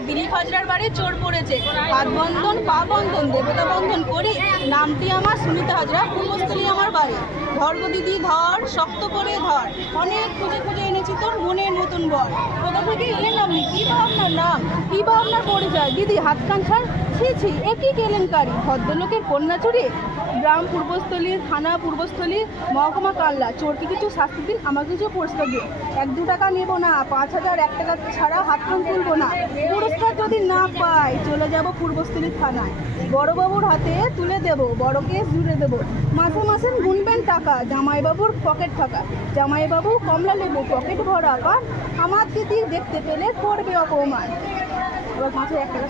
দিলীপ হাজরার বাড়ি চোর পড়েছে। হাত বন্ধন পা বন্ধন দেবতা বন্ধন করি নামটি আমার সুমিতা হাজরা পূর্বস্থলী আমার বাড়ি। ধর দিদি ধর, শক্ত করে ধর। অনেক খুঁজে খুঁজে তোর মনের মতন বর কোথা থেকে আপনি? কি আপনার নাম? কি আপনার পরিচয়? দিদি, হাত কান ছাড়। ছি ছি, এ কি কেলেঙ্কারি? ভদ্রলোকের কন্যা চুরি? গ্রাম পূর্বস্থলী, থানা পূর্বস্থলী, মহকুমা কাল্লা। চোরকে কিছু শাস্তি দিন? আমাকে কিছু পুরস্কার দিন। এক দু টাকা নেব না, পাঁচ হাজার এক টাকা ছাড়া হাত কান তুলবো না। পুরস্কার যদি না পাই, চলে যাব পূর্বস্থলী থানায়। বড়বাবুর হাতে তুলে দেব, বড় কেস জুড়ে দেব। মাসে মাসে গুনবেন টাকা জামাইবাবুর পকেট ফাঁকা জামাইবাবু কমলা লেবু পকেট ভরা পান। আমার দিদি দেখতে পেলে করবে অপমান। এবার একটা